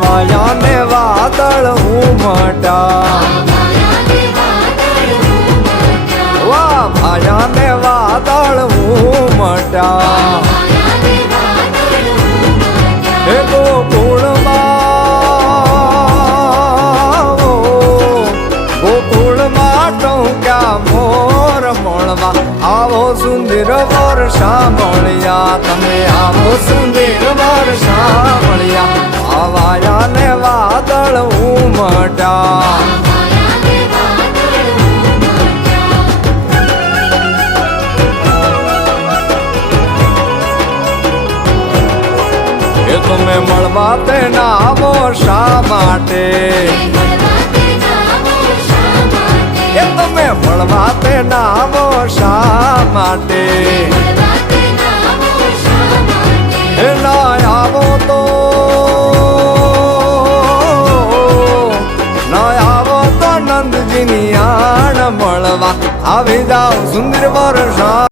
વાયા ને વાદળ ઉમટા વા ભાયા ને વાદળ ઉમટા હે ગોકુળમાં ટોક્યા મોર મળવા આવો સુંદર વર્ષા મળ્યા તમે આવો સુંદર વર્ષા મળ્યા આવાયા ને વાદળ ઉમટા એ તમે મળવા તે ના આવો શા માટે એ તમે મળવા તે ના આવો શા માટે એ ના આવો તો નંદજીની આણ મળવા આવી જાઓ સુંદર વર્ષા